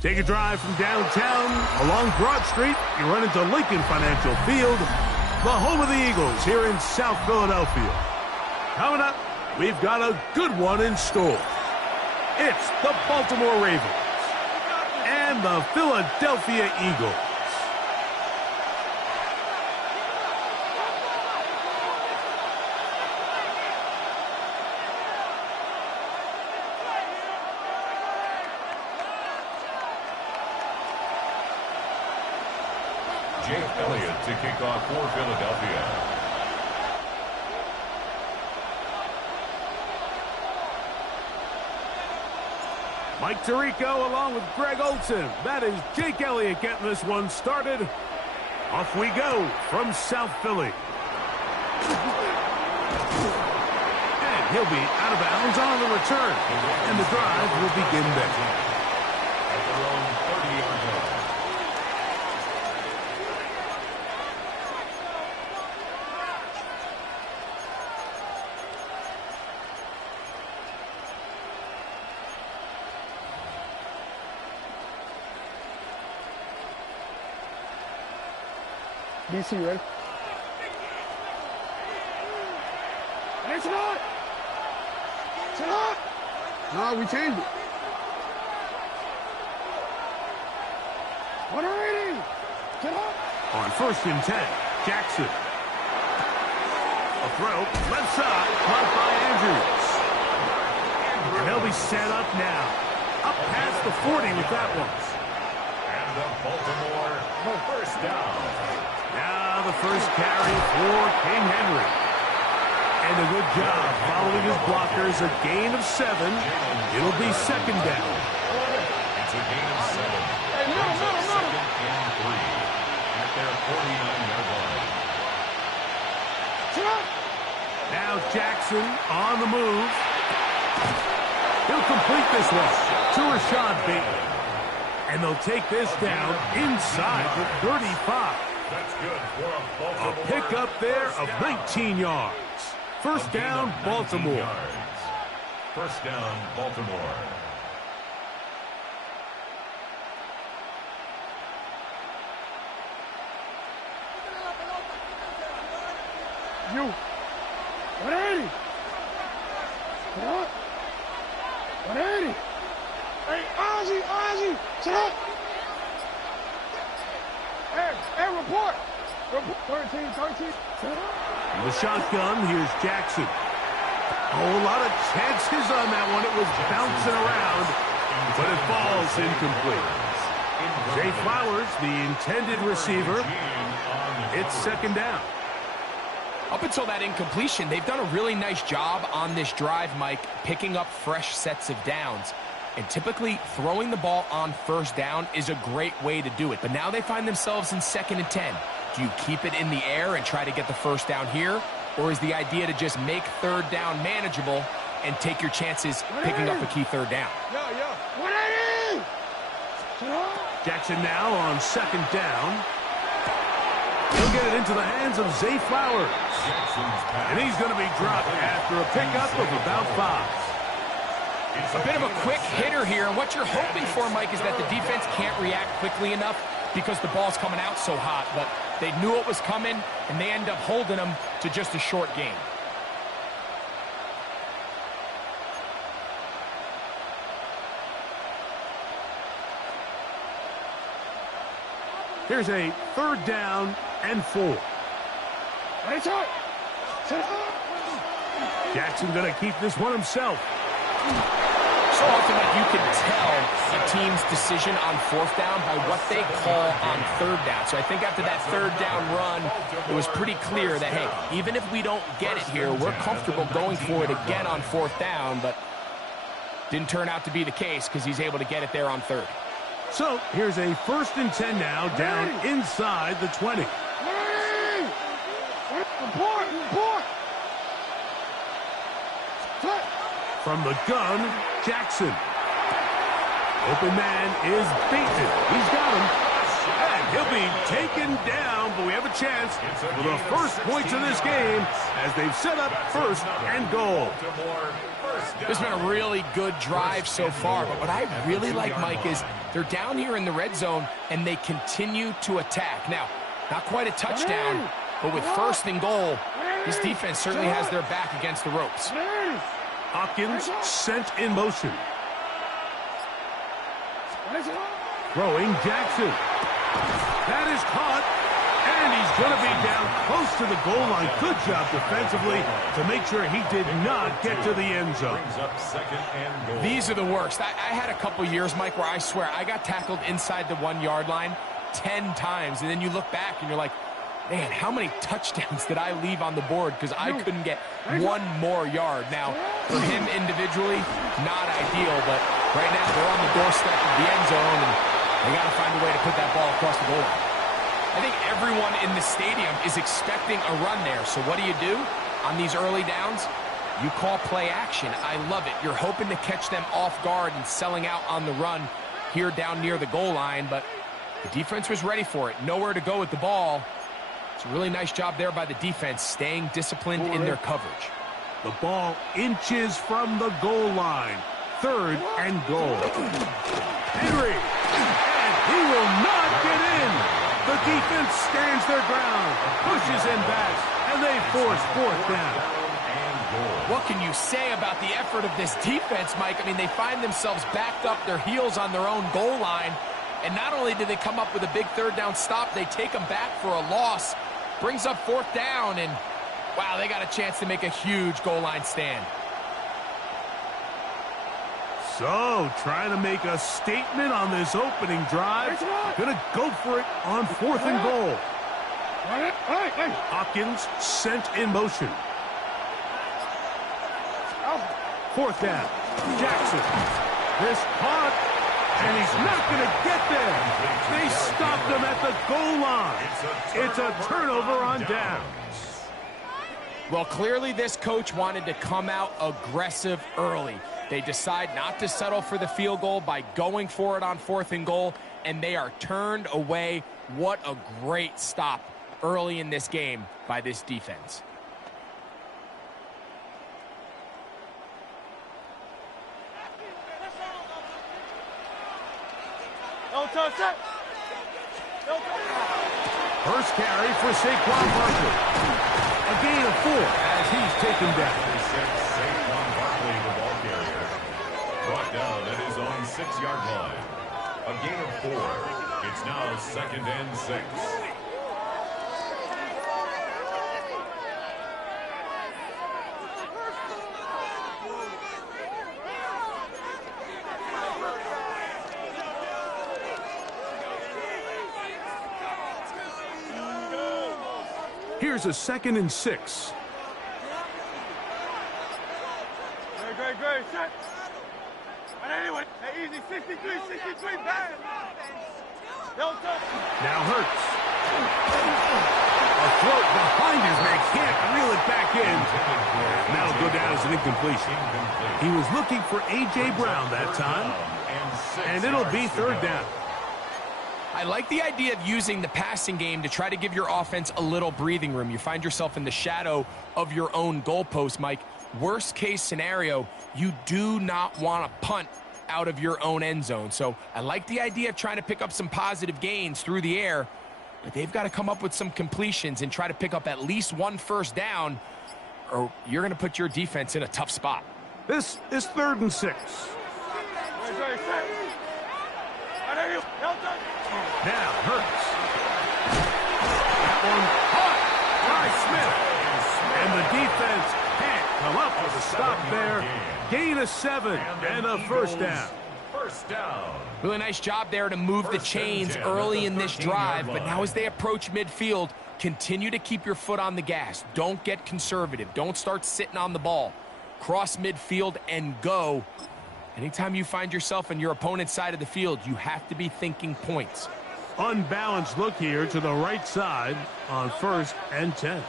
Take a drive from downtown along Broad Street. You run into Lincoln Financial Field, the home of the Eagles here in South Philadelphia. Coming up, we've got a good one in store. It's the Baltimore Ravens and the Philadelphia Eagles. Elliott to kick off for Philadelphia. Mike Tirico along with Greg Olson. That is Jake Elliott getting this one started. Off we go from South Philly. And he'll be out of bounds on the return. And the drive will begin there. At their own 30-yard line. DC, ready? Hey, sit up! Sit up! No, we changed it. 180! Sit up! On 1st and 10, Jackson. A throw, left side, caught by Andrews. And they'll be set up now. Up past the 40 with that one. And the Baltimore first down. Now the first carry for King Henry. And a good job following his blockers. A gain of 7. It'll be 2nd down. It's a gain of 7. Hey, no. 2nd and 3 at their 49-yard line. Sit up! Now Jackson on the move. He'll complete this one to Rashad Bateman. And they'll take this down inside the 35. That's good for a Baltimore. A pickup there of 19 yards. First down, Baltimore. First down, Baltimore. You. 180! Sit up! 180! Hey, Ozzy! Sit up! Hey, report! 13. Sit up! In the shotgun, here's Jackson. A whole lot of chances on that one. It was bouncing around, but it falls incomplete. Zay Flowers, the intended receiver. It's 2nd down. Up until that incompletion, they've done a really nice job on this drive, Mike, picking up fresh sets of downs. And typically, throwing the ball on 1st down is a great way to do it. But now they find themselves in 2nd and 10. Do you keep it in the air and try to get the 1st down here? Or is the idea to just make 3rd down manageable and take your chances picking up a key 3rd down? 180! Jackson now on 2nd down. He'll get it into the hands of Zay Flowers. And he's going to be dropped after a pickup of about 5. A bit of a quick hitter here, and what you're hoping for, Mike, is that the defense can't react quickly enough because the ball's coming out so hot. But they knew it was coming, and they end up holding them to just a short gain. Here's a 3rd down and 4. Jackson going to keep this one himself. So often, like, you can tell a team's decision on 4th down by what they call on 3rd down. So I think after that 3rd down run, it was pretty clear that, hey, even if we don't get it here, we're comfortable going for it again on 4th down, but didn't turn out to be the case because he's able to get it there on 3rd. So here's a 1st and 10 now, down inside the 20. Report! From the gun, Jackson. Open man is Bateman. He's got him. And He'll be taken down, but we have a chance for the first points of this game as they've set up first and goal. This has been a really good drive so far, but what I really like, Mike, is they're down here in the red zone, and they continue to attack. Now, not quite a touchdown, but with first and goal, this defense certainly has their back against the ropes. Hopkins sent in motion. Throwing Jackson. That is caught, and he's going to be down close to the goal line. Good job defensively to make sure he did not get to the end zone. These are the worst. I had a couple years, Mike, where I swear I got tackled inside the 1 yard line 10 times, and then you look back and you're like, man, how many touchdowns did I leave on the board because I couldn't get one more yard? Now, for him individually, not ideal, but right now they're on the doorstep of the end zone, and they got to find a way to put that ball across the goal line. I think everyone in the stadium is expecting a run there, so what do? On these early downs? You call play action. I love it. You're hoping to catch them off guard and selling out on the run here down near the goal line, but the defense was ready for it. Nowhere to go with the ball. It's a really nice job there by the defense, staying disciplined in their coverage. The ball inches from the goal line. Third and goal. Henry, and he will not get in. The defense stands their ground, pushes in back, and they force fourth down. What can you say about the effort of this defense, Mike? I mean, they find themselves backed up their heels on their own goal line, and not only do they come up with a big third down stop, they take them back for a loss. Brings up fourth down, and wow, they got a chance to make a huge goal line stand. So, trying to make a statement on this opening drive. Gonna go for it on fourth and goal. Hopkins sent in motion. Fourth down. Jackson. This caught, and he's not going to get there. They stopped him at the goal line. It's a turnover on downs. Well, clearly this coach wanted to come out aggressive early. They decide not to settle for the field goal by going for it on fourth and goal, and they are turned away. What a great stop early in this game by this defense. First carry for Saquon Barkley. A gain of 4 as he's taken down. Saquon Barkley, the ball carrier. Brought down at his own 6-yard line. A gain of 4. It's now 2nd and 6. Here's a 2nd and 6. Great. Set. And anyway, easy. 63, bang. Now Hurts. A throw behind his man, can't reel it back in. Now it'll go down as an incompletion. He was looking for A.J. Brown that time, and it'll be third down. I like the idea of using the passing game to try to give your offense a little breathing room. You find yourself in the shadow of your own goalpost, Mike. Worst case scenario, you do not want to punt out of your own end zone. So I like the idea of trying to pick up some positive gains through the air, but they've got to come up with some completions and try to pick up at least one first down, or you're going to put your defense in a tough spot. This is 3rd and 6. Now Hurts. That one caught by Smith. And the defense can't come up with a stop there. Gain of 7 and a first down. First down. Really nice job there to move the chains early in this drive, but now as they approach midfield, continue to keep your foot on the gas. Don't get conservative. Don't start sitting on the ball. Cross midfield and go. Anytime you find yourself on your opponent's side of the field, you have to be thinking points. Unbalanced look here to the right side on 1st and 10.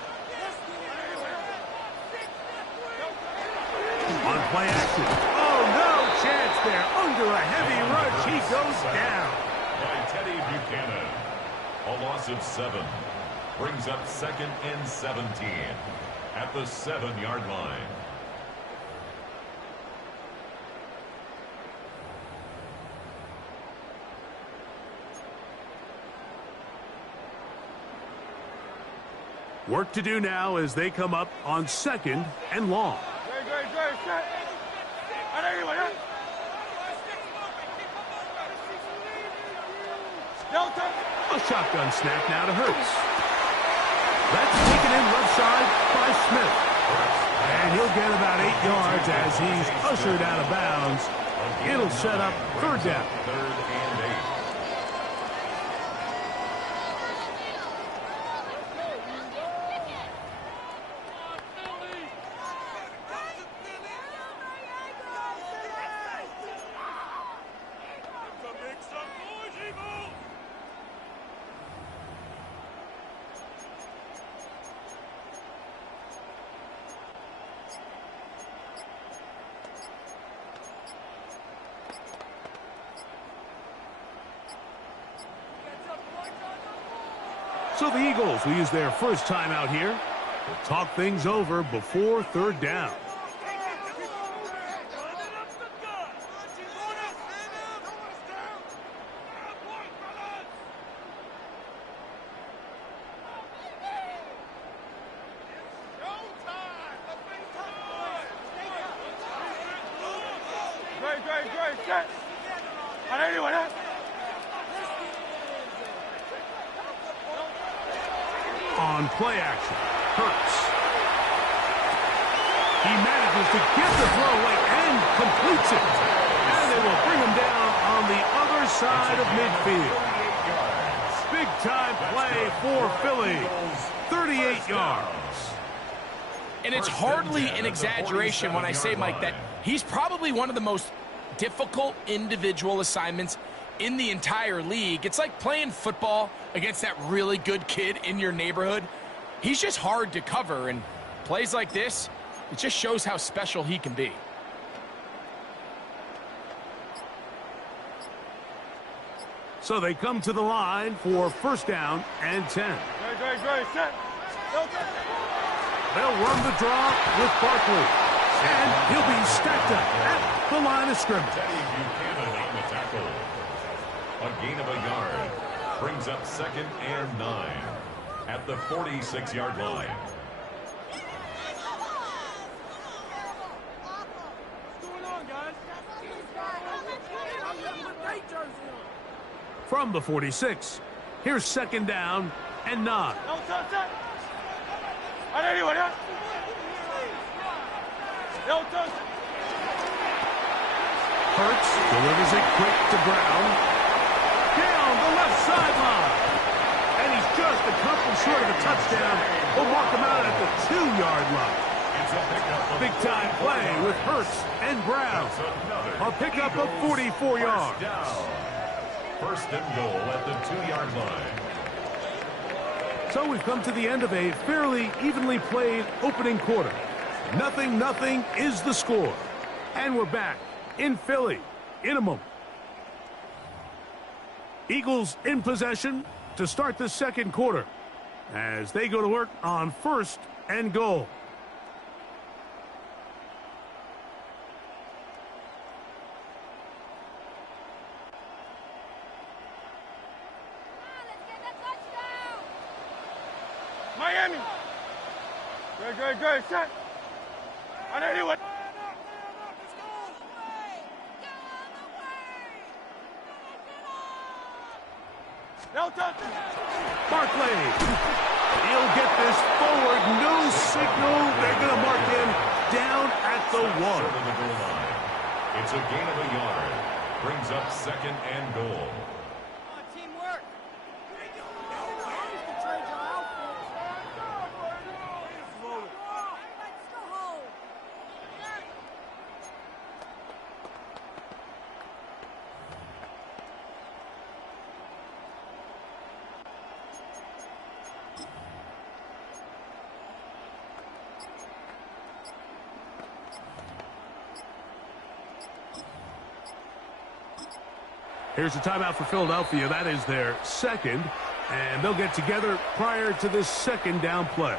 On play action. Oh, no chance there. Under a heavy rush, he goes down. By Teddy Buchanan. A loss of 7 brings up 2nd and 17 at the 7-yard line. Work to do now as they come up on 2nd and long. A shotgun snap now to Hurts. That's taken in left side by Smith. And he'll get about 8 yards as he's ushered out of bounds. It'll set up 3rd down. 3rd and 8. So the Eagles will use their first time out here. We'll talk things over before 3rd down. On play action, Hurts. He manages to get the throw away and completes it. And they will bring him down on the other side of midfield. Big-time play for Philly. 38 yards. And it's hardly an exaggeration when I say, Mike, that he's probably one of the most difficult individual assignments in the entire league. It's like playing football against that really good kid in your neighborhood. He's just hard to cover, and plays like this, it just shows how special he can be. So they come to the line for 1st down and 10. They'll run the draw with Barkley, and he'll be stacked up at the line of scrimmage. A gain of a yard brings up 2nd and 9 at the 46-yard line. From the 46, here's 2nd down and 9. Hurts delivers it quick to Brown. Down the left sideline. And he's just a couple short of a touchdown. We'll mark him out at the 2-yard line. Big-time play with Hurts and Brown. A pickup of 44 yards. 1st and goal at the 2-yard line. So we've come to the end of a fairly evenly played opening quarter. 0-0 is the score. And we're back in Philly in a moment. Eagles in possession to start the 2nd quarter as they go to work on 1st and goal. Miami. Good. Set. On anyone. Barkley. He'll get this forward. No signal. They're going to mark him down at the 1. It's a gain of a yard. Brings up 2nd and goal. Teamwork. Here's a timeout for Philadelphia. That is their second, and they'll get together prior to this second down play.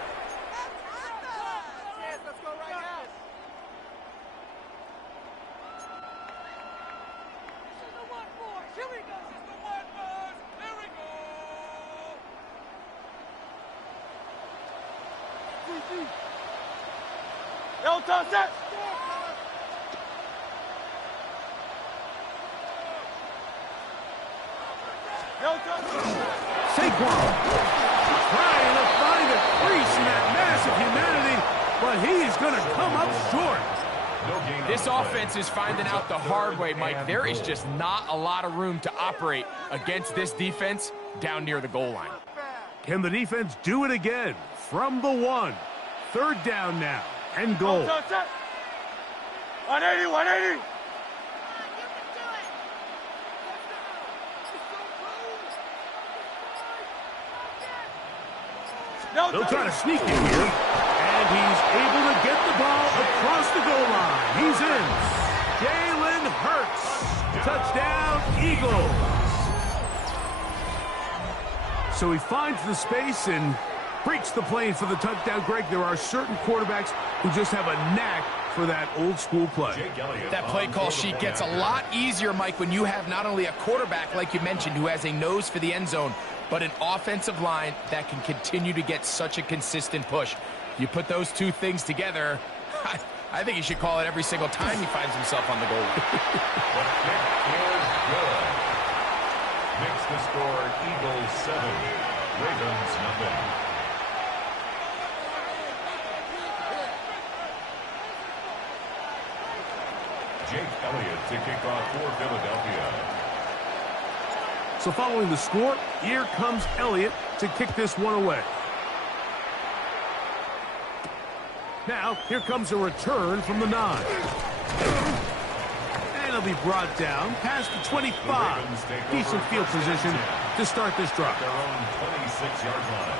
Saquon trying to find a crease in that massive humanity, but he's going to come up short. This offense is finding out the hard way, Mike. There is just not a lot of room to operate against this defense down near the goal line. Can the defense do it again from the 1? Third down now and goal. 180, 180. They'll try to sneak in here, and he's able to get the ball across the goal line. He's in. Jalen Hurts. Touchdown, Eagles. So he finds the space and breaks the plane for the touchdown. Greg, there are certain quarterbacks who just have a knack for that old-school play. That play call sheet gets a lot easier, Mike, when you have not only a quarterback, like you mentioned, who has a nose for the end zone, but an offensive line that can continue to get such a consistent push. You put those two things together, I think he should call it every single time he finds himself on the goal line. The kick is good. Makes the score Eagles 7, Ravens nothing. Jake Elliott to kick off for Philadelphia. So following the score, here comes Elliott to kick this one away. Now, here comes a return from the 9. And he'll be brought down past the 25. Decent field position to start this drive. Their own 26-yard line.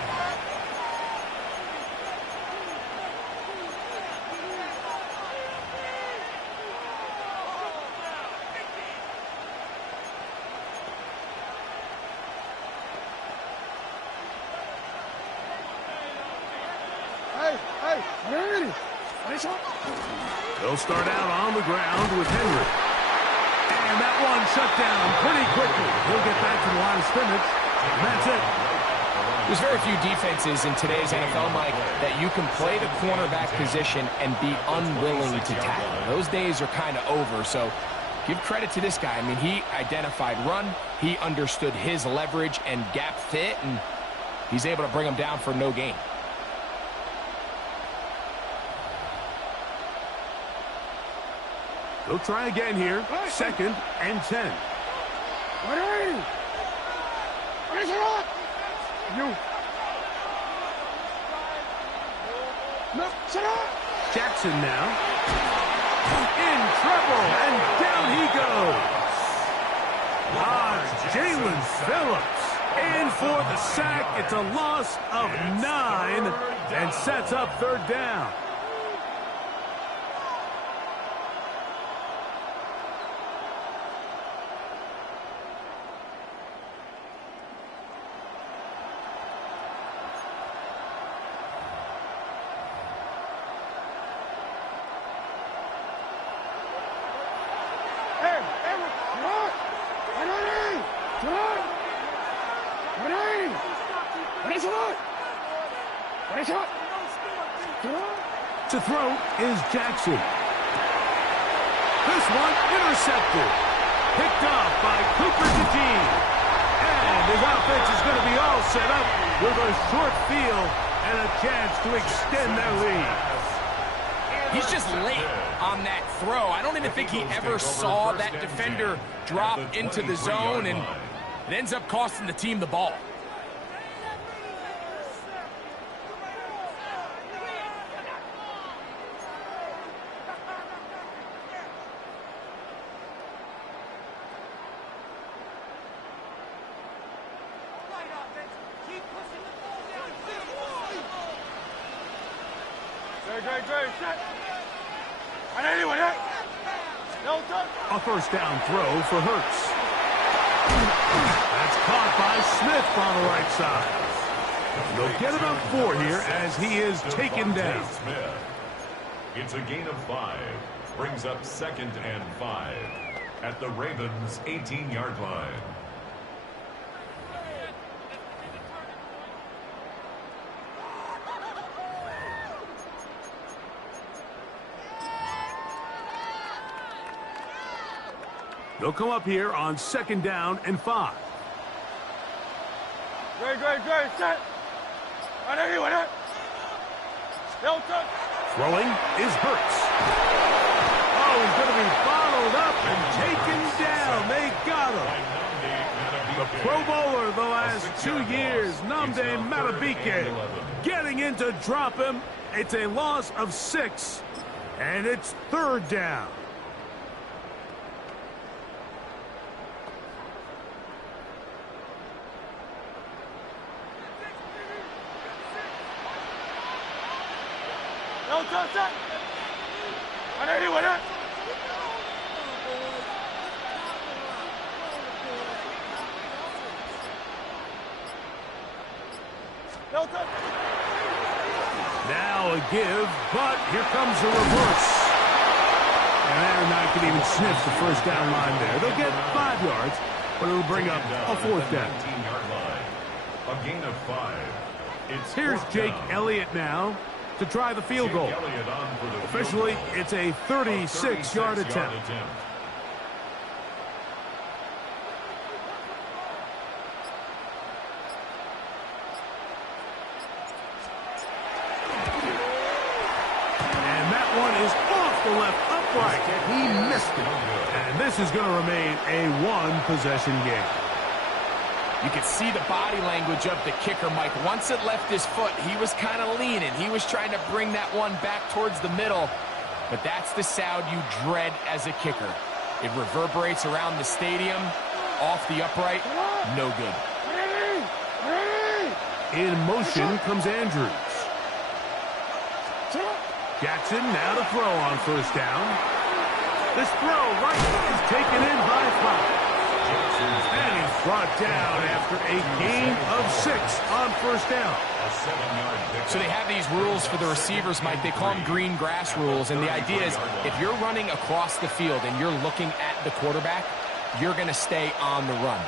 They'll start out on the ground with Henry. And that one shut down pretty quickly. He'll get back to the line of scrimmage. And that's it. There's very few defenses in today's NFL, Mike, that you can play the cornerback position and be unwilling to tackle. Those days are kind of over, so give credit to this guy. I mean, he identified run, he understood his leverage and gap fit, and he's able to bring him down for no gain. They'll try again here. Second and 10. Jackson now. In trouble, and down he goes. Jalen Phillips in for the sack. It's a loss of 9 and sets up third down. To throw is Jackson. This one intercepted. Picked off by Cooper DeJean. And his offense is going to be all set up with a short field and a chance to extend their lead. He's just late on that throw. I don't even think he ever saw that defender drop into the zone, and it ends up costing the team the ball. A first down throw for Hurts. Smith on the right side. They'll get about 4 here as he is taken down. Smith. It's a gain of 5. Brings up 2nd and 5 at the Ravens' 18-yard line. They'll come up here on 2nd down and 5. Great, set. Throwing is Hurts. Oh, he's going to be bottled up and taken down. They got him. The Pro Bowler the last 2 years, Nnamdi Madubuike, getting in to drop him. It's a loss of 6, and it's 3rd down. Now a give, but here comes the reverse. And Aaron I can even sniff the 1st down line there. They'll get 5 yards, but it'll bring up a 4th down. A gain of 5. Here's Jake Elliott now to try the field goal. Officially, it's a 36-yard attempt. And that one is off the left upright. He missed it. And this is going to remain a 1-possession game. You could see the body language of the kicker, Mike. Once it left his foot, he was kind of leaning. He was trying to bring that one back towards the middle. But that's the sound you dread as a kicker. It reverberates around the stadium, off the upright, no good. In motion comes Andrews. Jackson now to throw on 1st down. This throw right is taken in by Flower. And he's brought down after a gain of 6 on 1st down. So they have these rules for the receivers, Mike. They call them green grass rules. And the idea is if you're running across the field and you're looking at the quarterback, you're going to stay on the run.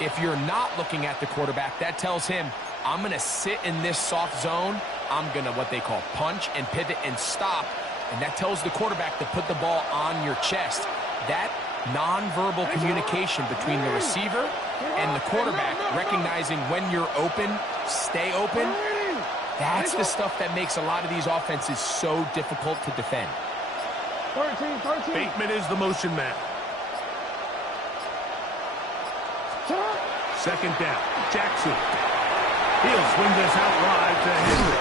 If you're not looking at the quarterback, that tells him, I'm going to sit in this soft zone. I'm going to what they call punch and pivot and stop. And that tells the quarterback to put the ball on your chest. That nonverbal communication between the receiver and the quarterback, recognizing when you're open, stay open, that's the stuff that makes a lot of these offenses so difficult to defend. 13. Bateman is the motion man. 2nd down. Jackson. He'll swing this out wide to Henry.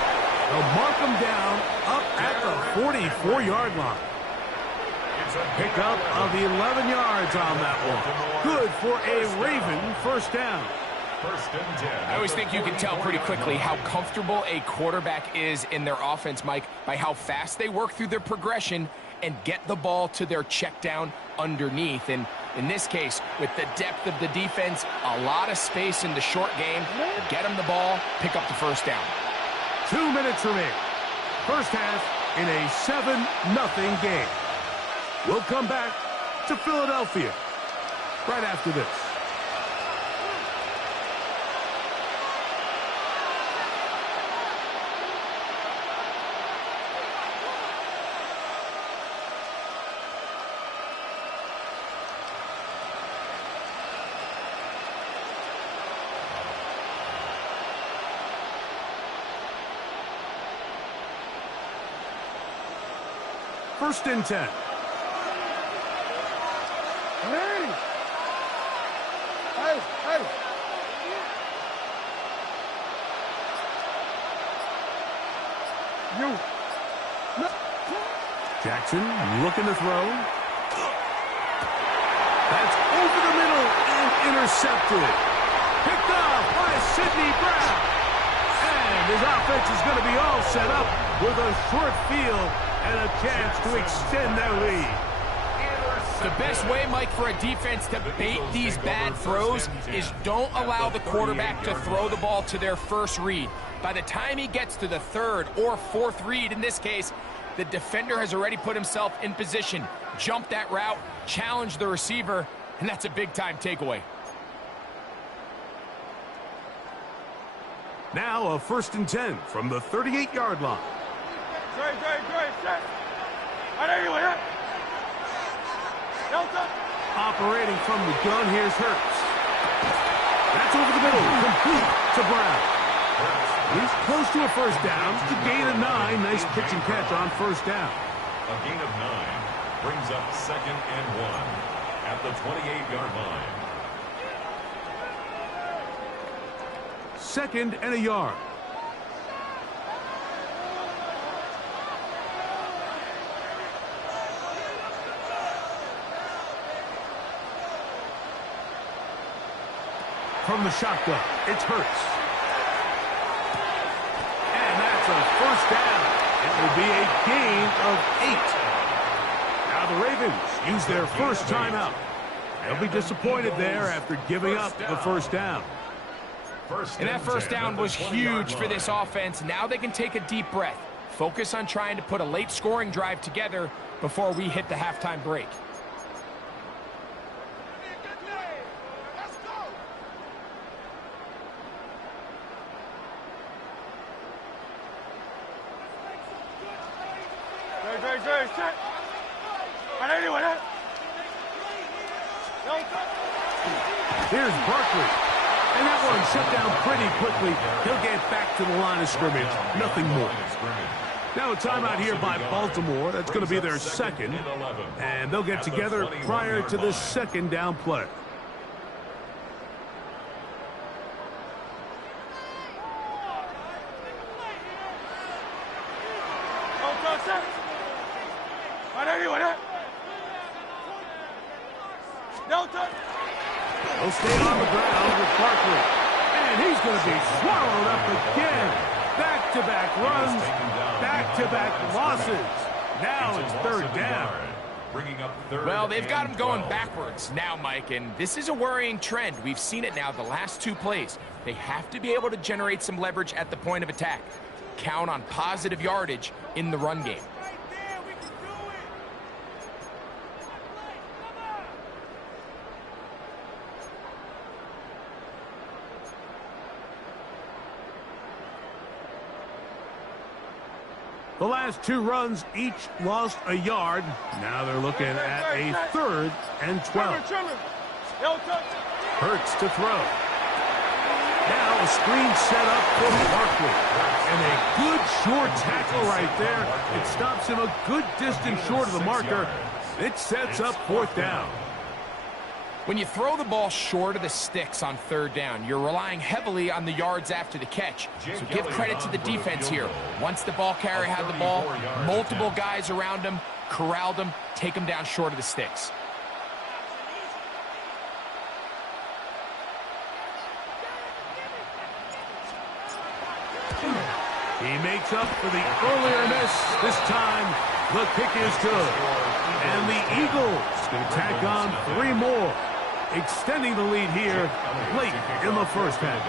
They'll mark him down up at the 44-yard line. Pick up of 11 yards on that one. Good for a Raven 1st down. 1st and 10. I always think you can tell pretty quickly how comfortable a quarterback is in their offense, Mike, by how fast they work through their progression and get the ball to their check down underneath. And in this case, with the depth of the defense, a lot of space in the short game, get them the ball, pick up the 1st down. 2 minutes remain. 1st half in a 7-0 game. We'll come back to Philadelphia right after this. First and 10. Hey. You. Jackson looking to throw. That's over the middle and intercepted. Picked off by Sidney Brown. And his offense is going to be all set up with a short field and a chance to extend their lead. The best way, Mike, for a defense to bait these bad throws is don't allow the quarterback to throw the ball to their first read. By the time he gets to the third or fourth read, in this case, the defender has already put himself in position, jumped that route, challenged the receiver, and that's a big-time takeaway. Now a 1st and 10 from the 38-yard line. Operating from the gun, here's Hurts. That's over the middle, complete to Brown. He's close to a first down. To gain of 9. Nice pitch and catch on first down. A gain of 9 brings up 2nd and 1 at the 28-yard line. 2nd and a yard. From the shotgun, it's Hurts. And that's a first down. It will be a gain of 8. Now the Ravens use their first timeout. They'll be disappointed there after giving up the first down. And that first down was huge for this offense. Now they can take a deep breath. Focus on trying to put a late scoring drive together before we hit the halftime break. Here's Barkley. And that one shut down pretty quickly. He'll get back to the line of scrimmage. Nothing more. Now a timeout here by Baltimore. That's going to be their second. And they'll get together prior to the second down play. He'll stay on the ground with Barkley. And he's going to be swallowed up again. Back-to-back runs, back-to-back losses. Now it's third down. Well, they've got him going backwards now, Mike, and this is a worrying trend. We've seen it now the last 2 plays. They have to be able to generate some leverage at the point of attack. Count on positive yardage in the run game. The last 2 runs each lost a yard. Now they're looking at a 3rd and 12. Hurts to throw. Now a screen set up for Barkley. And a good short tackle right there. It stops him a good distance short of the marker. It sets up 4th down. When you throw the ball short of the sticks on 3rd down, you're relying heavily on the yards after the catch. So give credit to the defense here. Once the ball carrier had the ball, multiple guys around him, corralled him, take him down short of the sticks. He makes up for the earlier miss. This time, the kick is good. And the Eagles going to tack on 3 more. Extending the lead here late in the first half.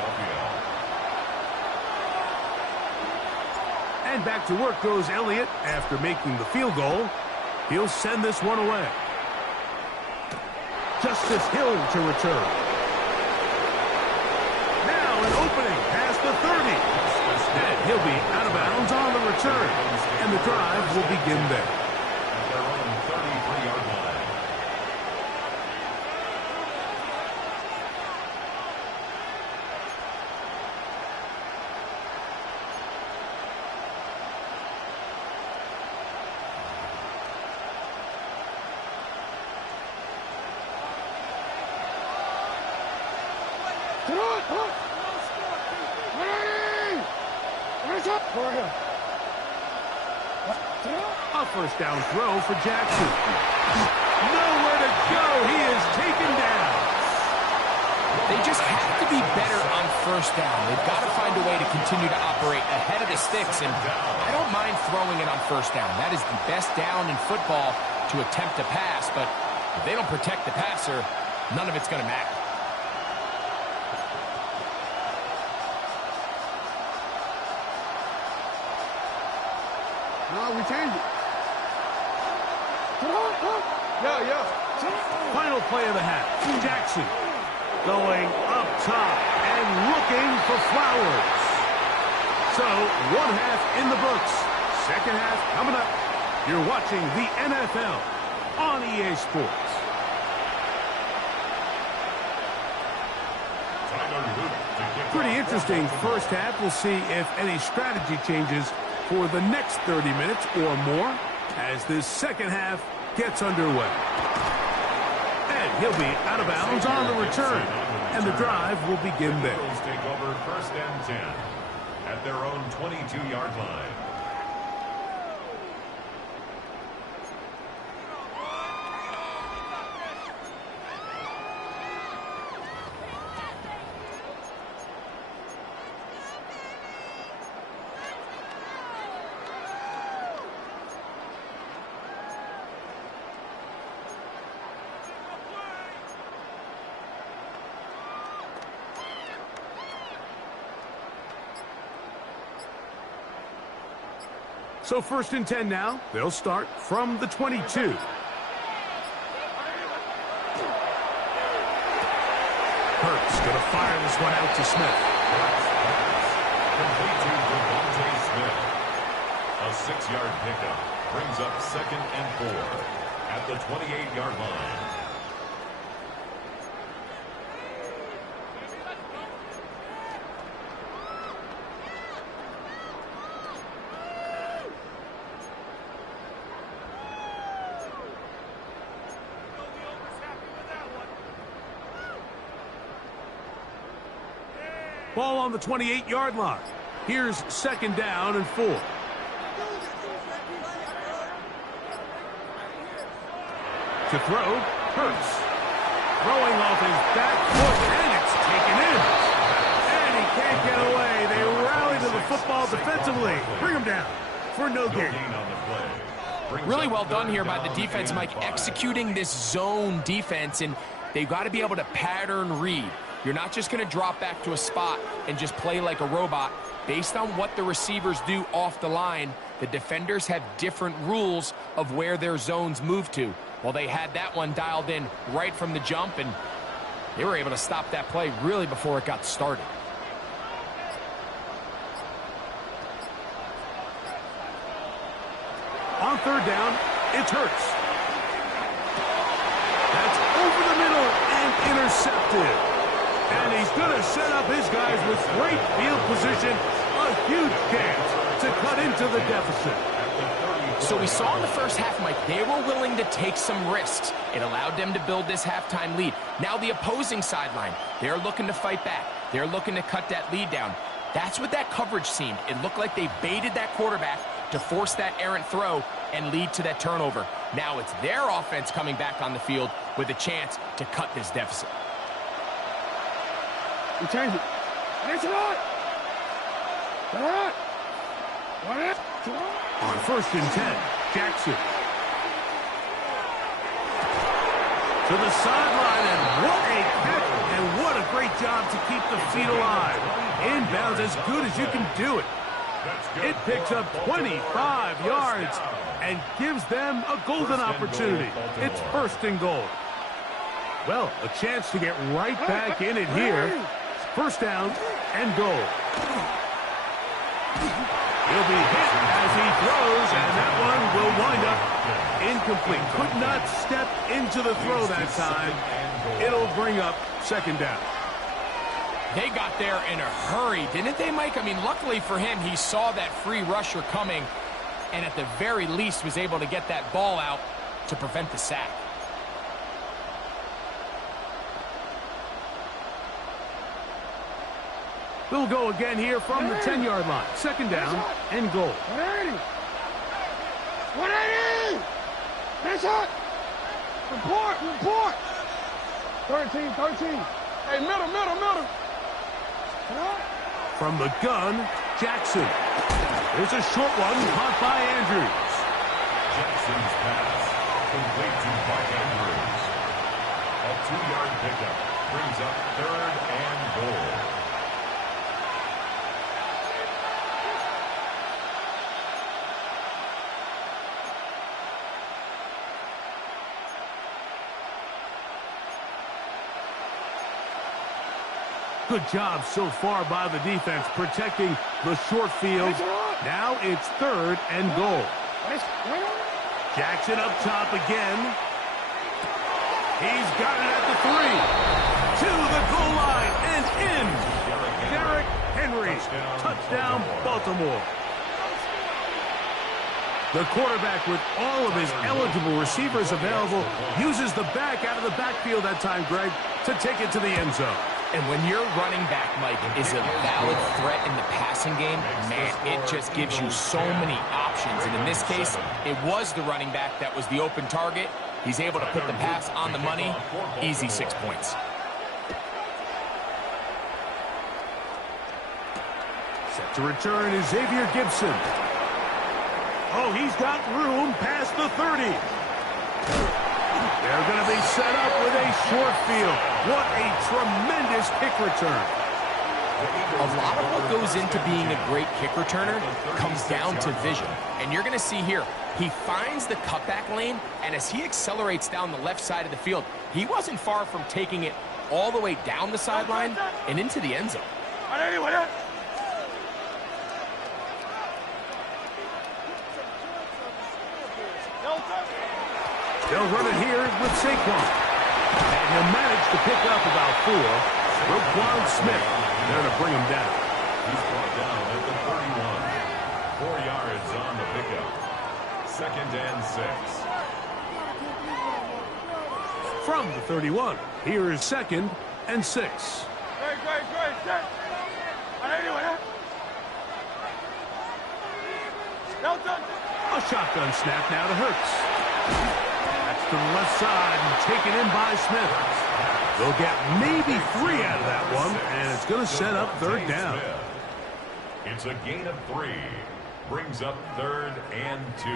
And back to work goes Elliott after making the field goal. He'll send this one away. Justice Hill to return. Now an opening past the 30. And he'll be out of bounds on the return. And the drive will begin there. A first down throw for Jackson. Nowhere to go. He is taken down. They just have to be better on first down. They've got to find a way to continue to operate ahead of the sticks, and I don't mind throwing it on first down. That is the best down in football to attempt to pass, but If they don't protect the passer, none of it's going to matter. No, we changed it. Yeah. Final play of the half. Jackson going up top and looking for Flowers. So, one half in the books. Second half coming up. You're watching the NFL on EA Sports. Pretty interesting first half. We'll see if any strategy changes for the next 30 minutes or more as this second half gets underway. And he'll be out of bounds on the return. And the drive will begin there. Eagles take over first and 10 at their own 22-yard line. So first and 10 now. They'll start from the 22. Hurts going to fire this one out to Smith. Complete to Devontae Smith. A 6-yard pickup brings up second and 4 at the 28-yard line. Ball on the 28-yard line. Here's second down and 4. To throw, Hurts. Throwing off his back foot, and it's taken in. And he can't get away. They rally to the football defensively. Bring him down for no gain. Really well done here by the defense, Mike, executing this zone defense, and they've got to be able to pattern read. You're not just going to drop back to a spot and just play like a robot. Based on what the receivers do off the line, the defenders have different rules of where their zones move to. Well, they had that one dialed in right from the jump, and they were able to stop that play really before it got started. On third down, it's Hurts. That's over the middle and intercepted. And he's going to set up his guys with great field position. A huge chance to cut into the deficit. So we saw in the first half, Mike, they were willing to take some risks. It allowed them to build this halftime lead. Now the opposing sideline, they're looking to fight back. They're looking to cut that lead down. That's what that coverage seemed. It looked like they baited that quarterback to force that errant throw and lead to that turnover. Now it's their offense coming back on the field with a chance to cut this deficit. We changed it. And it's not. On first and 10, Jackson. To the sideline, and what a catch, and what a great job to keep the feet alive. Inbounds as good as you can do it. It picks up 25 yards and gives them a golden opportunity. It's first and goal. Well, a chance to get right back in it here. First down and goal. He'll be hit as he throws, and that one will wind up incomplete. Could not step into the throw that time. It'll bring up second down. They got there in a hurry, didn't they, Mike? I mean, luckily for him, he saw that free rusher coming, and at the very least was able to get that ball out to prevent the sack. We'll go again here from the 10-yard line. Second down and goal. 180. 180. That's it. Report. 13. Hey, middle. From the gun, Jackson. There's a short one caught by Andrews. Jackson's pass complete to Mark Andrews. A 2-yard pickup brings up 3rd and goal. Good job so far by the defense protecting the short field. Now it's 3rd and goal. Jackson up top again. He's got it at the 3. To the goal line and in. Derrick Henry. Touchdown, Baltimore. The quarterback, with all of his eligible receivers available, uses the back out of the backfield that time, Greg, to take it to the end zone. And when your running back, Mike, is a valid threat in the passing game, man, it just gives you so many options. And in this case, it was the running back that was the open target. He's able to put the pass on the money. Easy 6 points. Set to return is Xavier Gibson. Oh, he's got room past the 30. They're going to be set up with a short field. What a tremendous kick return. A lot of what goes into being a great kick returner comes down to vision. And you're going to see here, he finds the cutback lane, and as he accelerates down the left side of the field, he wasn't far from taking it all the way down the sideline and into the end zone. They'll run it here with Saquon. And he'll manage to pick up about 4. Roquan Smith there to bring him down. He's brought down at the 31. 4 yards on the pickup. 2nd and 6. From the 31, here is 2nd and 6. A shotgun snap now to Hurts. To the left side and taken in by Smith. They'll get maybe 3 out of that one, and it's going to set up 3rd down. It's a gain of 3. Brings up 3rd and 2.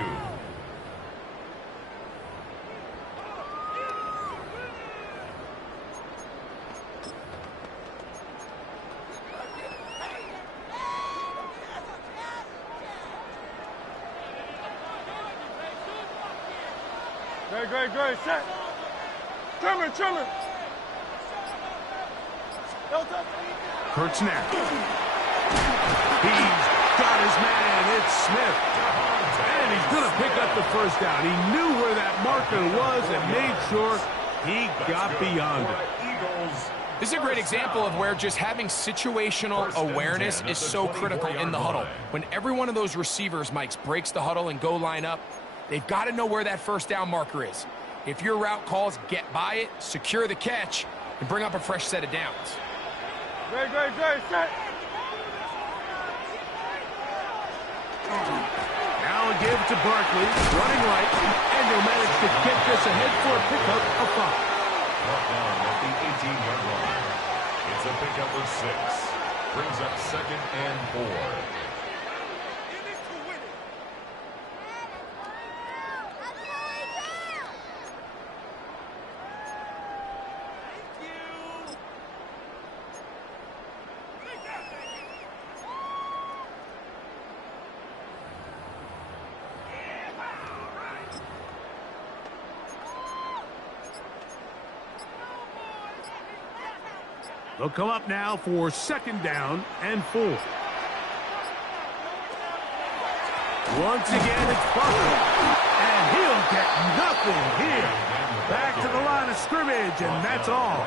Great, set. Trimmer. Hurts now. He's got his man. It's Smith. And he's going to pick up the 1st down. He knew where that marker was and made sure he got beyond it. This is a great example of where just having situational awareness is so critical in the huddle. When every one of those receivers, Mike, breaks the huddle and go line up, they've got to know where that 1st down marker is. If your route calls, get by it, secure the catch, and bring up a fresh set of downs. Great, set. Now a give to Barkley, running right, and he'll manage to get this ahead for a pickup of 5. Brought down at the 18-yard line. It's a pickup of 6. Brings up 2nd and 4. They'll come up now for 2nd down and 4. Once again, it's Butler. And he'll get nothing here. Back to the line of scrimmage, and that's all.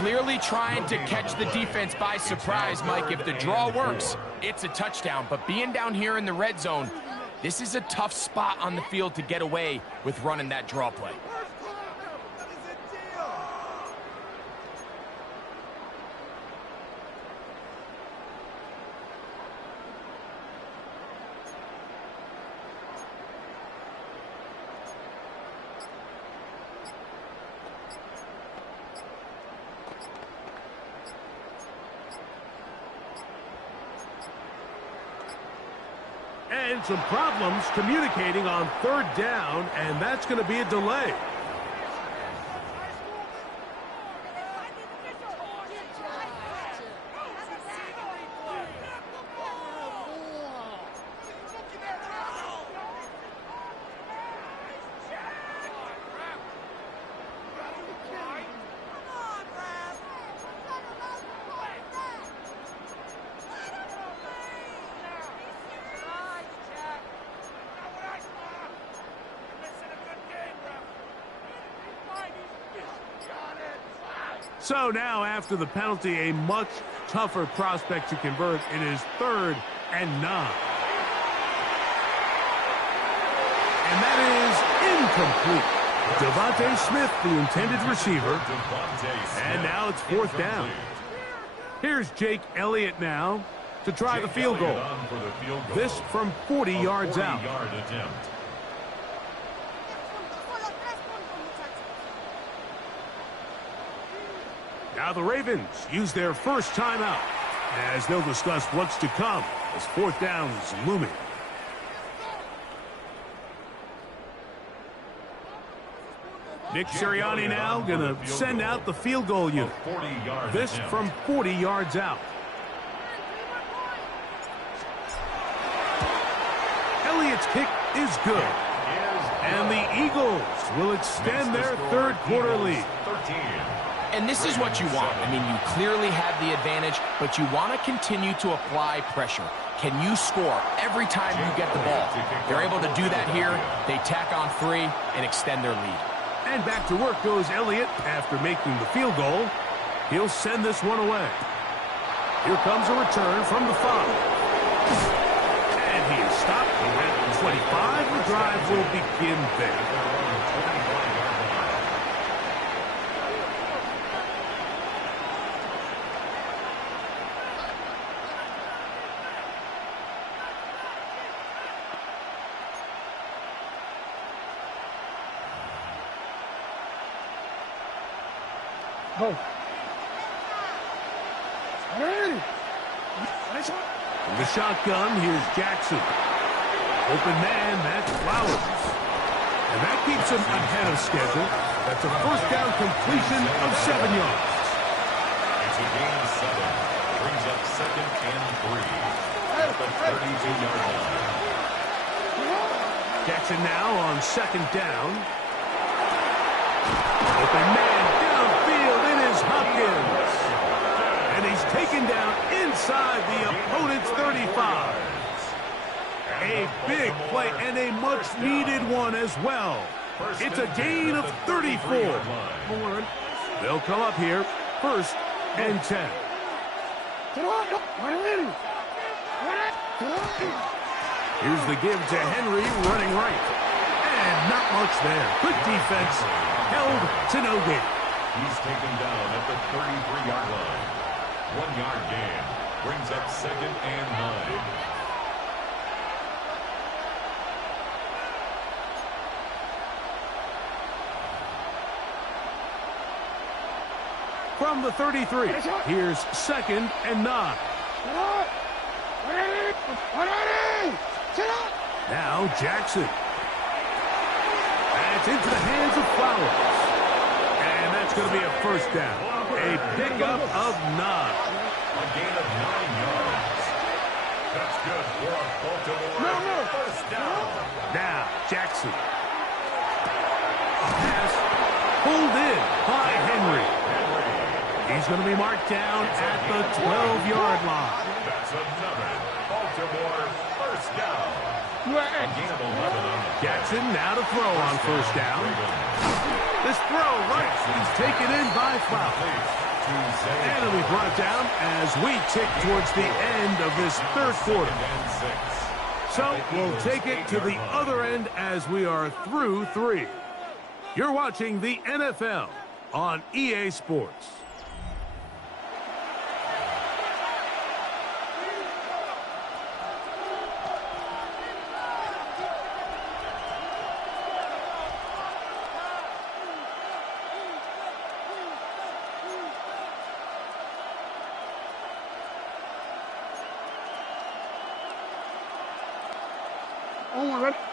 Clearly trying to catch the defense by surprise, Mike. If the draw works, it's a touchdown. But being down here in the red zone, this is a tough spot on the field to get away with running that draw play. And some problems communicating on 3rd down, and that's going to be a delay. So now, after the penalty, a much tougher prospect to convert. It is 3rd and 9. And that is incomplete. Devontae Smith, the intended receiver. And now it's 4th down. Here's Jake Elliott now to try the field goal. This from 40 yards out. Now the Ravens use their first timeout as they'll discuss what's to come as 4th down is looming. Nick Sirianni now going to send out the field goal unit. This from 40 yards out. Elliott's kick is good. And the Eagles will extend their 3rd quarter lead. And this is what you want. I mean, you clearly have the advantage, but you want to continue to apply pressure. Can you score every time you get the ball? They're able to do that here. They tack on 3 and extend their lead. And back to work goes Elliott after making the field goal. He'll send this one away. Here comes a return from the 5. And he is stopped at the 25. The drive will begin there. Go. From the shotgun, here's Jackson. Open man, that's Flowers. And that keeps him ahead of schedule. That's a 1st down completion of 7 yards. It's a gain of 7. Brings up 2nd and 3. At the 32-yard line. Jackson now on 2nd down. Open man downfield. It is Hopkins. And he's taken down inside the opponent's 35. A big play and a much-needed one as well. It's a gain of 34. They'll come up here, 1st and 10. Here's the give to Henry running right. And not much there. Good defense. Held to no gain. He's taken down at the 33-yard line. 1-yard gain. Brings up 2nd and 9. From the 33, here's 2nd and 9. Now Jackson. That's into the hands of Flowers. And that's going to be a 1st down. A pickup of 9. A gain of 9 yards. That's good for a Baltimore 1st down. Now Jackson. Pass pulled in by Henry. He's going to be marked down at the 12-yard line. That's another Baltimore 1st down. A gain of 11 on the Jackson now to throw on 1st down. This throw right is taken in by Flowers. And it'll be brought down as we tick towards the end of this 3rd quarter. So we'll take it to the other end as we are through 3. You're watching the NFL on EA Sports.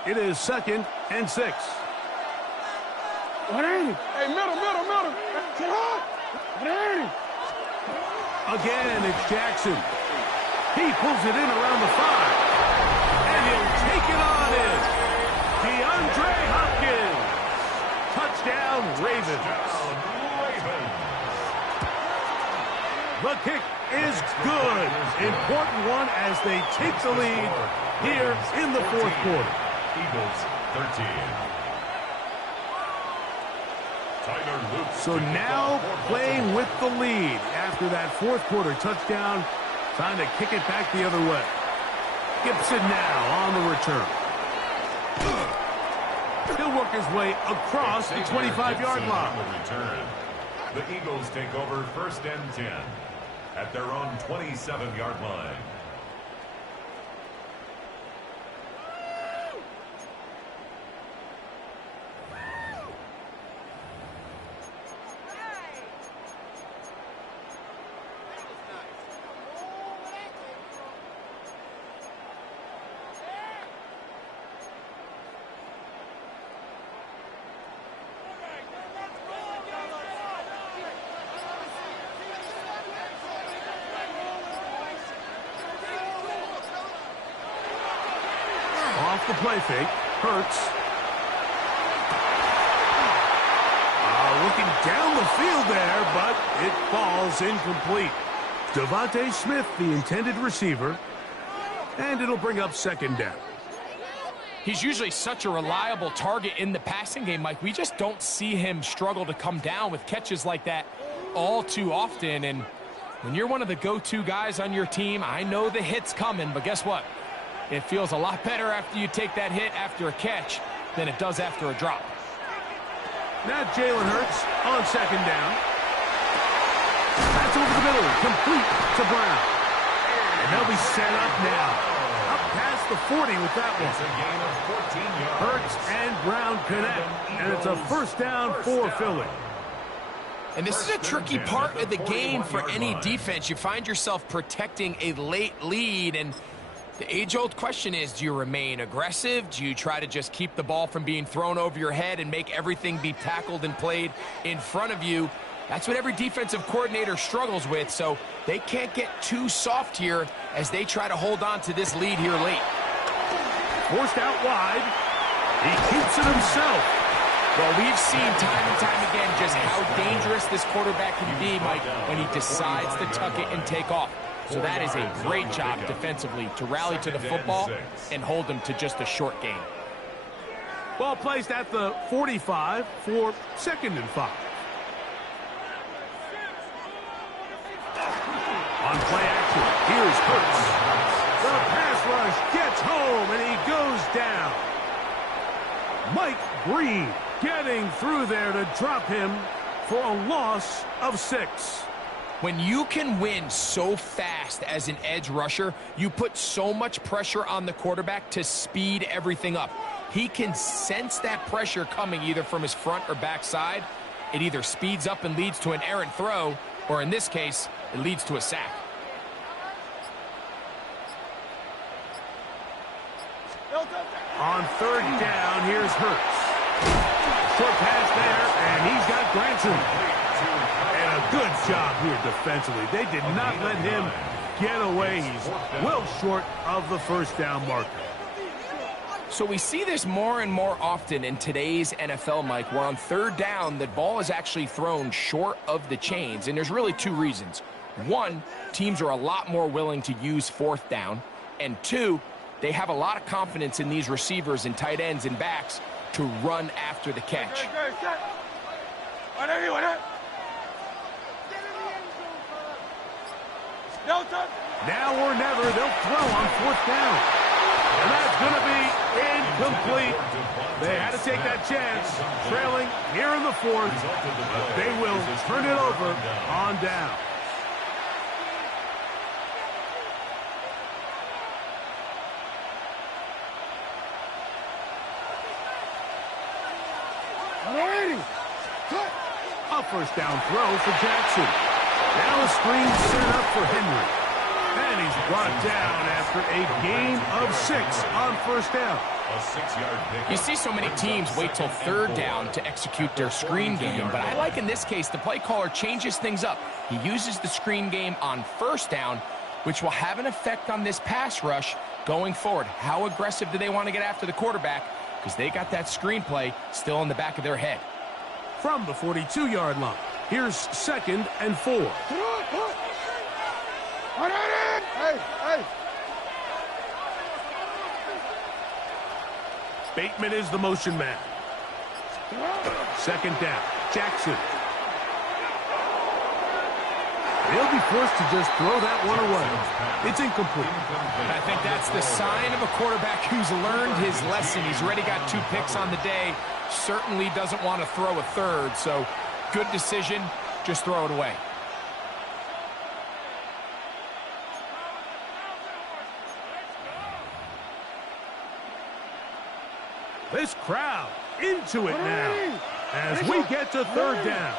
It is 2nd and 6. Hey, middle. Again, it's Jackson. He pulls it in around the 5. And he'll take it on in. DeAndre Hopkins. Touchdown, Ravens. The kick is good. Important one as they take the lead here in the 4th quarter. Eagles 13. Tyler Luke So now playing with the lead after that fourth quarter touchdown, trying to kick it back the other way. Gibson now on the return. He'll work his way across the 25-yard line. The Eagles take over 1st and 10 at their own 27-yard line. Off the play fake, Hurts. Looking down the field there, but it falls incomplete. Devontae Smith, the intended receiver, and it'll bring up 2nd down. He's usually such a reliable target in the passing game, Mike. We just don't see him struggle to come down with catches like that all too often. And when you're one of the go-to guys on your team, I know the hit's coming, but guess what? It feels a lot better after you take that hit after a catch than it does after a drop. Now Jalen Hurts on 2nd down. That's over the middle, complete to Brown. And they'll be set up now. Up past the 40 with that one. It's a gain of 14 yards. Hurts and Brown connect, and it's a 1st down for Philly. And this is a tricky part of the game for any defense. You find yourself protecting a late lead, and the age-old question is, do you remain aggressive? Do you try to just keep the ball from being thrown over your head and make everything be tackled and played in front of you? That's what every defensive coordinator struggles with, so they can't get too soft here as they try to hold on to this lead here late. Forced out wide. He keeps it himself. Well, we've seen time and time again just how dangerous this quarterback can be, Mike, when he decides to tuck it and take off. So that is a great job defensively to rally to the football and hold them to just a short gain. Ball placed at the 45 for 2nd and 5. On play action, here's Hurts. The pass rush gets home, and he goes down. Mike Green getting through there to drop him for a loss of 6. When you can win so fast as an edge rusher, you put so much pressure on the quarterback to speed everything up. He can sense that pressure coming either from his front or back side. It either speeds up and leads to an errant throw, or in this case, it leads to a sack. On 3rd down, here's Hurts. Short pass there, and he's got Granson. And a good job here defensively. They did not let him get away. He's well short of the 1st down marker. So we see this more and more often in today's NFL, Mike, where on 3rd down, the ball is actually thrown short of the chains. And there's really 2 reasons. 1, teams are a lot more willing to use 4th down. And 2, they have a lot of confidence in these receivers and tight ends and backs to run after the catch. Now or never, they'll throw on 4th down. And that's going to be incomplete. They had to take that chance, trailing here in the 4th. They will turn it over on down. A 1st down throw for Jackson. Now a screen set up for Henry. And he's brought down after a gain of 6 on 1st down. A 6-yard pick. You see so many teams wait till 3rd down to execute their screen game, but I like in this case the play caller changes things up. He uses the screen game on 1st down, which will have an effect on this pass rush going forward. How aggressive do they want to get after the quarterback? Because they got that screen play still in the back of their head. From the 42-yard line, here's 2nd and 4. Bateman is the motion man. 2nd down. Jackson He'll be forced to just throw that one away. It's incomplete. I think that's the sign of a quarterback who's learned his lesson. He's already got 2 picks on the day. Certainly doesn't want to throw a third. So good decision. Just throw it away. This crowd into it now as we get to third down.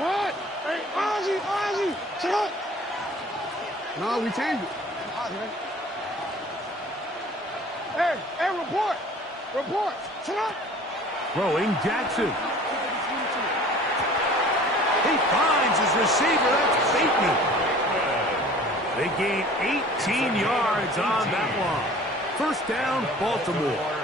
What? Hey, Ozzy, shut up. No, we changed it. Hey, report, shut up. Throwing Jackson. He finds his receiver. That's Bateman. They gain 18 yards on that one. First down, Baltimore.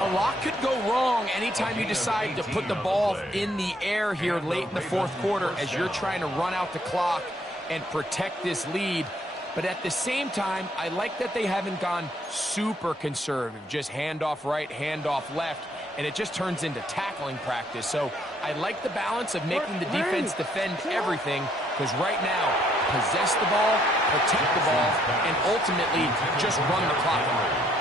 A lot could go wrong anytime you decide to put the ball in the air here late in the fourth quarter as you're trying to run out the clock and protect this lead. But at the same time, I like that they haven't gone super conservative, just handoff right, handoff left, and it just turns into tackling practice. So I like the balance of making the defense defend everything, because right now, possess the ball, protect the ball, and ultimately just run the clock out.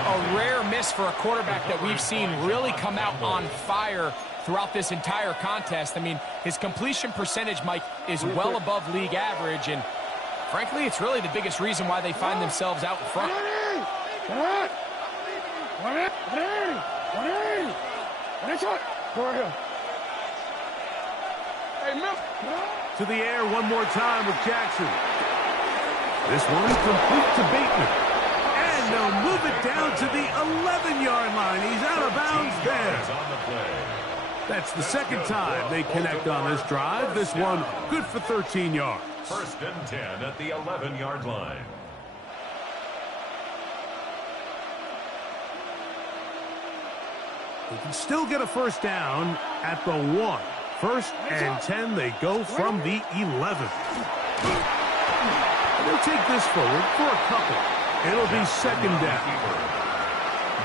A rare miss for a quarterback that we've seen really come out on fire throughout this entire contest. I mean, his completion percentage, Mike, is well above league average, and frankly, it's really the biggest reason why they find themselves out in front. To the air one more time with Jackson. This one complete to Bateman. And they'll move it down to the 11-yard line. He's out of bounds there. That's the second time they connect on this drive. This one good for 13 yards. First and 10 at the 11-yard line. They can still get a first down at the 1. First and 10, they go from the 11. They'll take this forward for a couple. It'll be second down.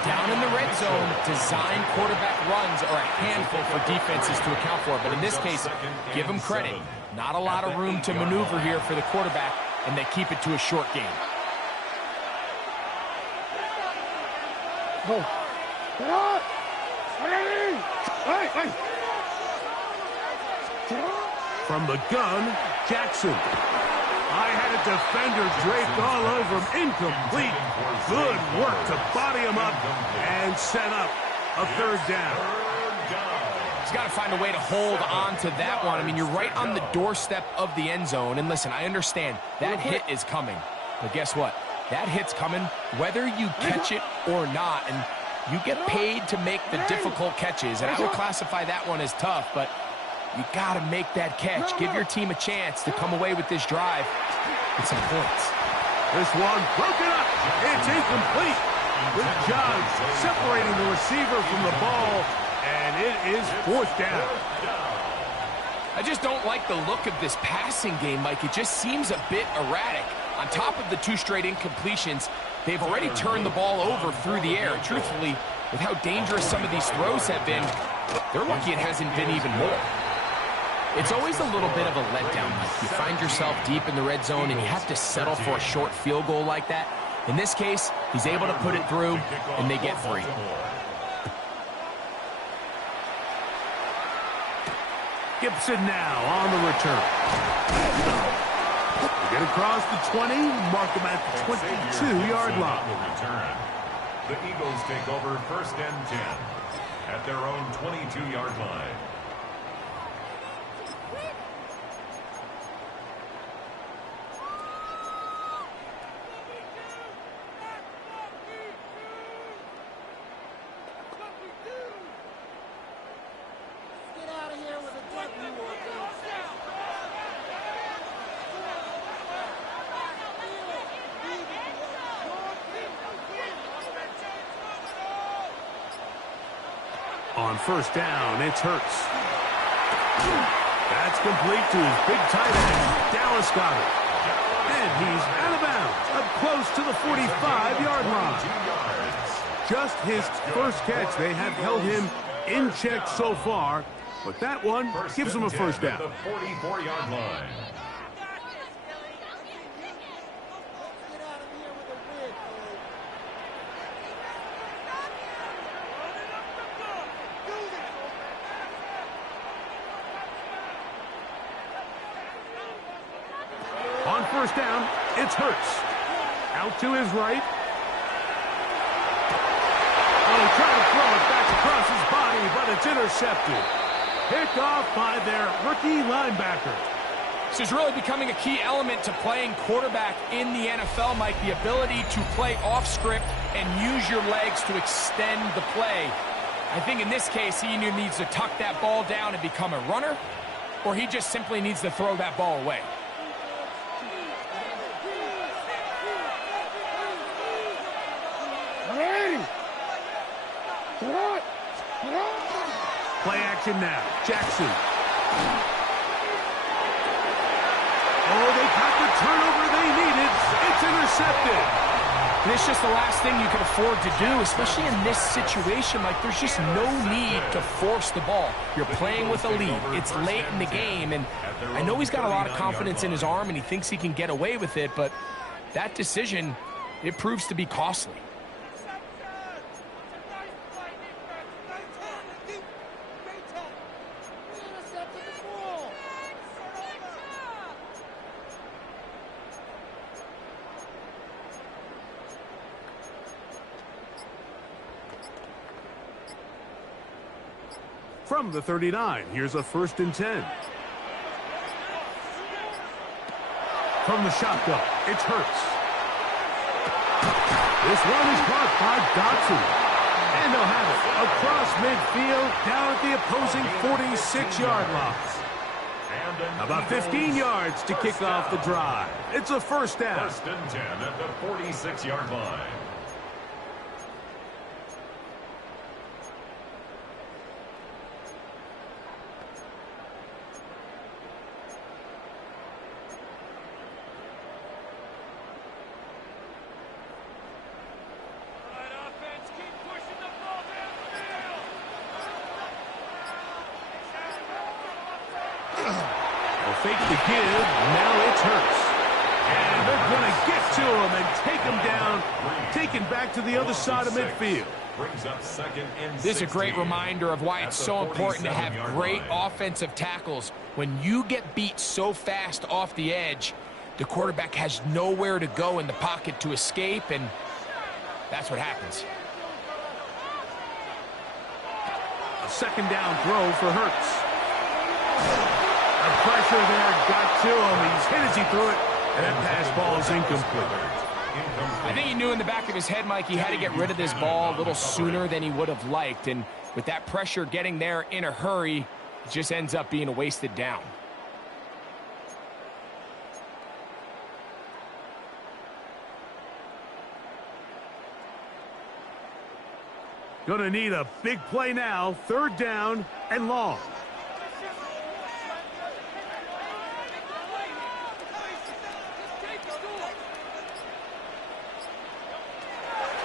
Down in the red zone, design quarterback runs are a handful for defenses to account for. But in this case, give them credit. Not a lot of room to maneuver here for the quarterback, and they keep it to a short game. From the gun, Jackson. I had a defender draped all over him. Incomplete. Good work to body him up and set up a third down. He's got to find a way to hold on to that one. I mean, you're right on the doorstep of the end zone. And listen, I understand that hit is coming. But guess what? That hit's coming whether you catch it or not. And you get paid to make the difficult catches. And I would classify that one as tough, but you got to make that catch. Give your team a chance to come away with this drive with some points. This one broken up. It's incomplete. Good job separating the receiver from the ball, and it is fourth down. I just don't like the look of this passing game, Mike. It just seems a bit erratic. On top of the 2 straight incompletions, they've already turned the ball over through the air. Truthfully, with how dangerous some of these throws have been, they're lucky it hasn't been even more. It's always a little bit of a letdown, Mike. You find yourself deep in the red zone and you have to settle for a short field goal like that. In this case, he's able to put it through, and they get 3. Gibson now on the return. They get across the 20, mark them at the 22-yard line. The Eagles take over first and 10 at their own 22-yard line. On first down, it's Hurts. That's complete to his big tight end, Dallas Goedert. And he's out of bounds, up close to the 45-yard line. Just his first catch. They have held him in check so far. But that one gives them a first down. At the 44-yard line. On first down, it's Hurts. Out to his right. Oh, trying to throw it back across his body, but it's intercepted. Picked off by their rookie linebacker. This is really becoming a key element to playing quarterback in the NFL, Mike. The ability to play off script and use your legs to extend the play. I think in this case, he either needs to tuck that ball down and become a runner, or he just simply needs to throw that ball away. Play action now. Jackson. Oh, they got the turnover they needed. It's intercepted. And it's just the last thing you can afford to do, especially in this situation. Like, there's just no need to force the ball. You're playing with a lead. It's late in the game, and I know he's got a lot of confidence in his arm, and he thinks he can get away with it, but that decision, it proves to be costly. From the 39, here's a 1st and 10. From the shotgun, it's Hurts. This one is caught by Dotson. And they'll have it across midfield down at the opposing 46-yard line. About 15 yards to kick off the drive. It's a first down. 1st and 10 at the 46-yard line. Fake the give, now it's Hurts. And they're going to get to him and take him down, taken back to the other side of midfield. Brings up 2nd and 16. This is a great reminder of why it's so important to have great offensive tackles. When you get beat so fast off the edge, the quarterback has nowhere to go in the pocket to escape, and that's what happens. A 2nd down throw for Hurts. The pressure there got to him. He's hit as he threw it, and that pass ball is incomplete. I think he knew in the back of his head, Mike, he had to get rid of this ball a little sooner than he would have liked. And with that pressure getting there in a hurry, it just ends up being a wasted down. Gonna need a big play now. 3rd down and long.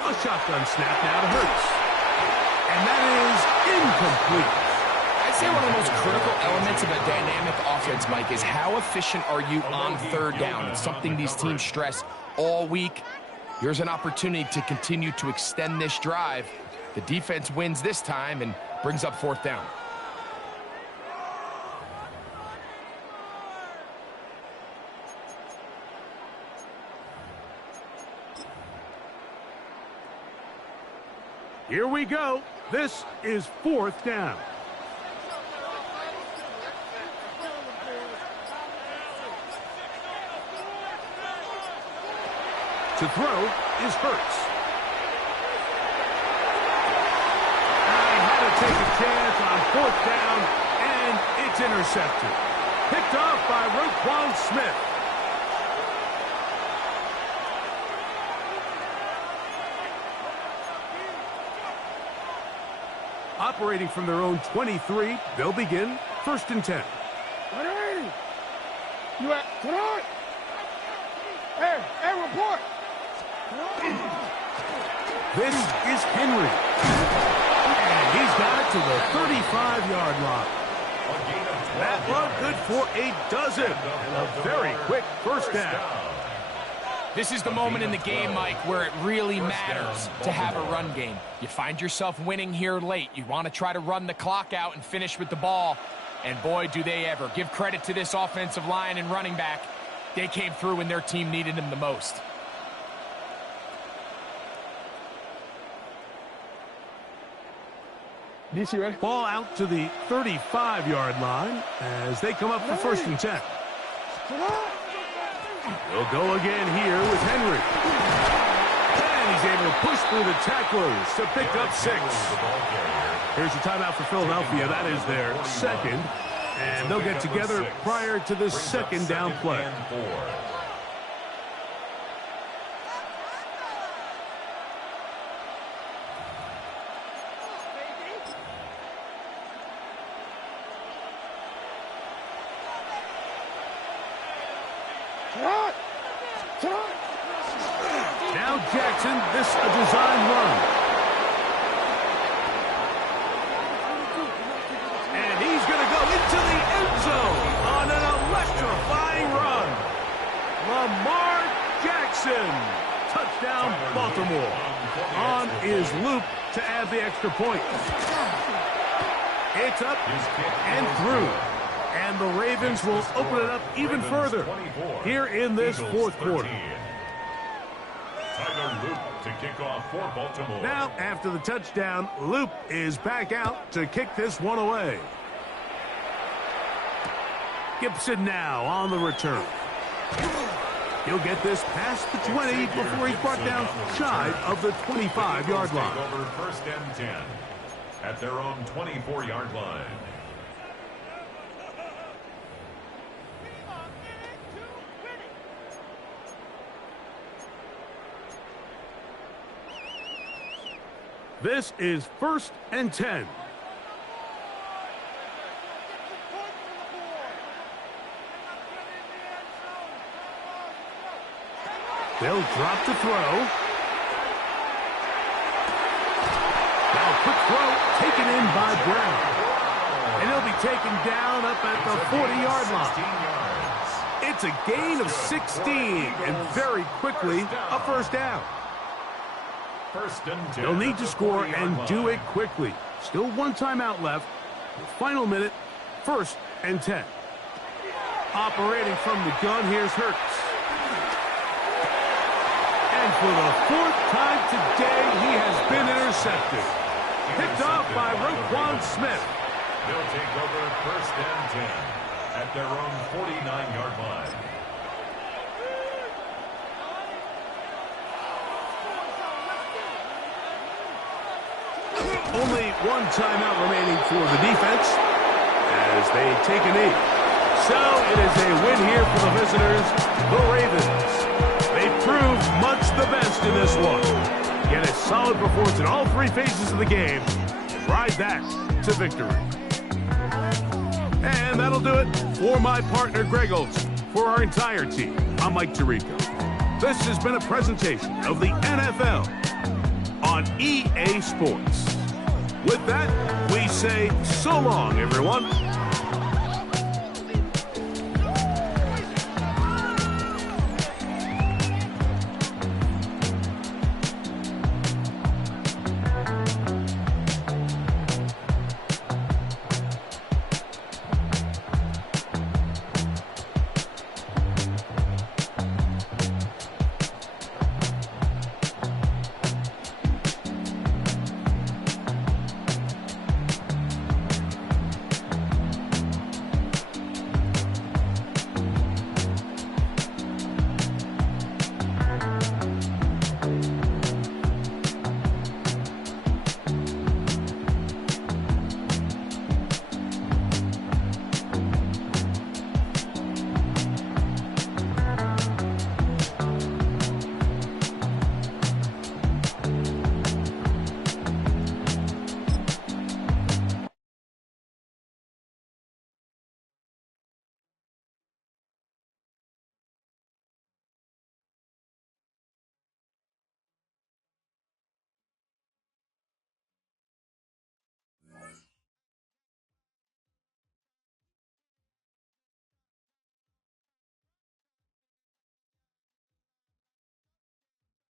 A shotgun snap now to Hurts. And that is incomplete. I'd say one of the most critical elements of a dynamic offense, Mike, is how efficient are you on 3rd down. It's something these teams stress all week. Here's an opportunity to continue to extend this drive. The defense wins this time and brings up 4th down. Here we go. This is 4th down. To throw is Hurts. I had to take a chance on 4th down, and it's intercepted. Picked off by Roquan Smith. Operating from their own 23, they'll begin 1st and 10. You at tonight? Hey, report. This is Henry. And he's got it to the 35-yard line. That one good for a dozen. And a very quick first down. This is the moment in the game, Mike, where it really matters to have a run game. You find yourself winning here late. You want to try to run the clock out and finish with the ball. And boy, do they ever. Give credit to this offensive line and running back. They came through when their team needed them the most. DC, ready? Ball out to the 35-yard line as they come up for 1st and 10. They'll go again here with Henry. And he's able to push through the tacklers to pick up 6. Here's a timeout for Philadelphia. That is their second. And they'll get together prior to the second down play. Now Jackson, this a design run. And he's going to go into the end zone on an electrifying run. Lamar Jackson. Touchdown, Baltimore. On is Luke to add the extra point. It's up and through. And the Ravens will open it up even further here in this 4th quarter. To kick off for Baltimore. Now, after the touchdown, Luke is back out to kick this one away. Gibson now on the return. He'll get this past the 20 before he's brought down shy of the 25-yard line. Over 1st and 10 at their own 24-yard line. This is 1st and 10. They'll drop the throw. Now quick throw taken in by Brown. And he'll be taken down up at the 40-yard line. It's a gain of 16 and very quickly a 1st down. They'll need to score and do it quickly. Still 1 timeout left. The final minute, 1st and 10. Operating from the gun, here's Hurts. And for the 4th time today, he has been intercepted. Picked off by Roquan Smith. They'll take over 1st and 10 at their own 49-yard line. Only 1 timeout remaining for the defense as they take a knee. So it is a win here for the visitors, the Ravens. They proved much the best in this one. Get a solid performance in all 3 phases of the game. Ride that to victory. And that'll do it for my partner, Greg Olson. For our entire team, I'm Mike Tirico. This has been a presentation of the NFL on EA Sports. With that, we say so long, everyone.